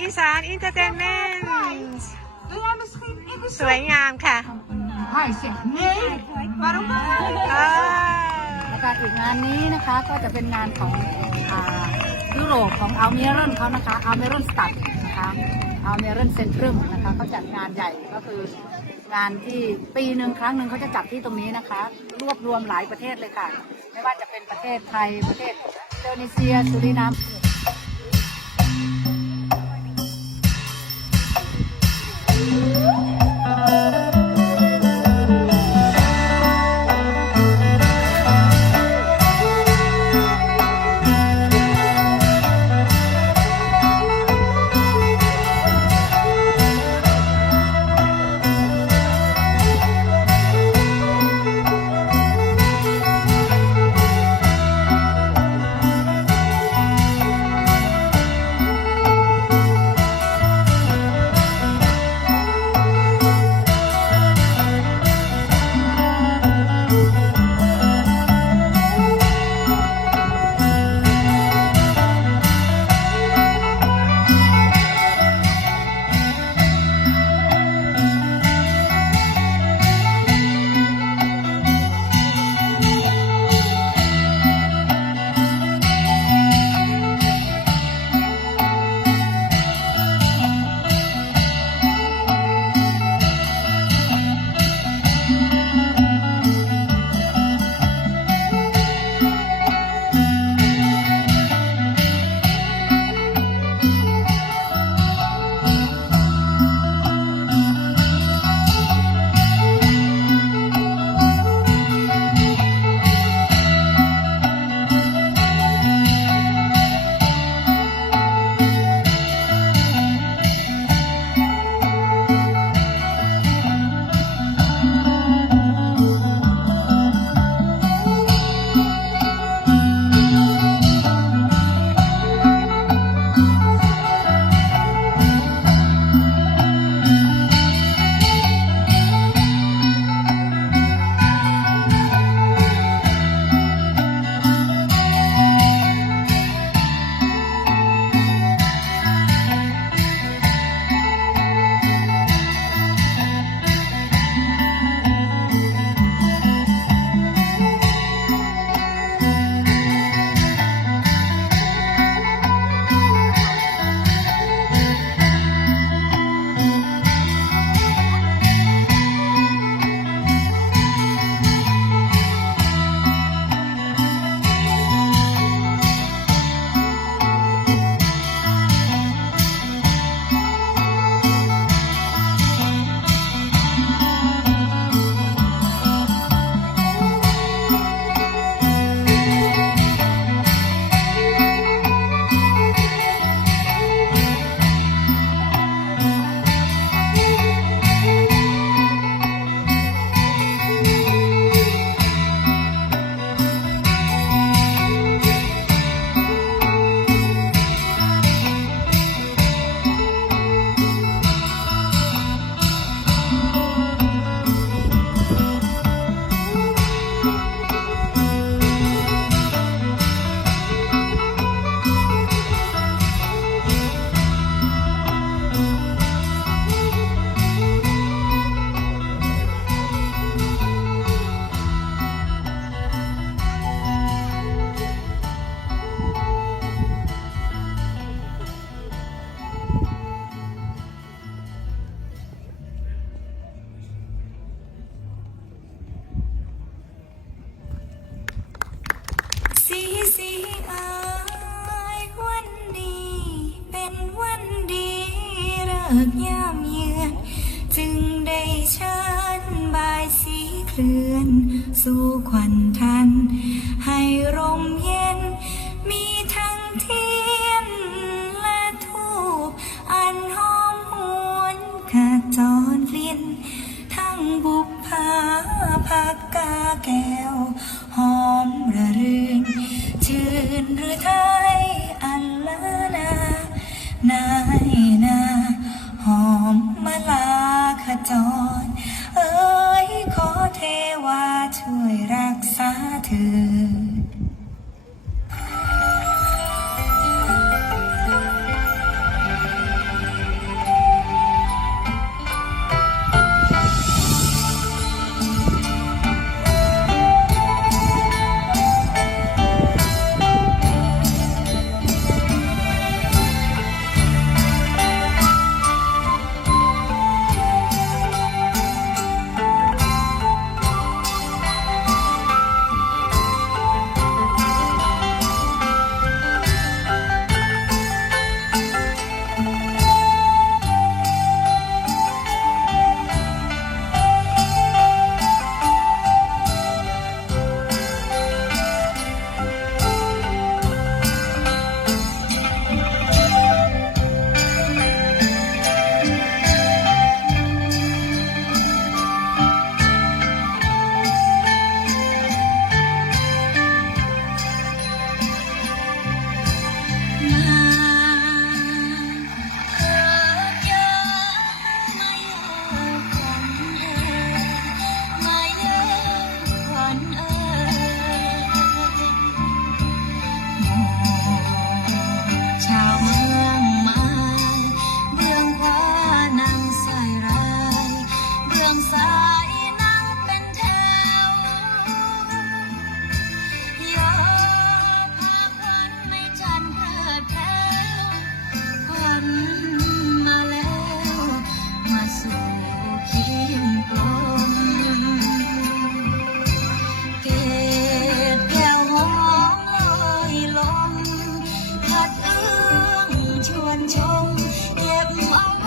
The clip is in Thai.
อีสานอินเตอร์เทนเมนต์สวยงามค่ะ Hij zegt nee. Waarom wel? อ่าแล้วก็อีกงานนี้นะคะก็จะเป็นงานของอายุโรปของอัลเมรอนเขานะคะอัลเมรอนสตัดนะคะอัลเมรอนเซ็นทรัมนะคะเขาจัดงานใหญ่ก็คืองานที่ปีหนึ่งครั้งหนึ่งเขาจะจัดที่ตรงนี้นะคะ รวบรวมหลายประเทศเลยค่ะ ไม่ว่าจะเป็นประเทศไทยประเทศอินโดนีเซียสุรินาม กยามเยือน จึงได้เชิญบายสีเคลื่อน สู่ขวัญทัน ให้ร่มเย็น มีทั้งเทียนและทูบอันหอมหวนขจรกลิ่นทั้งบุพภาผักกาแก้ว หอมระรื่นชื่นหรือไทยอันละนานา Lord,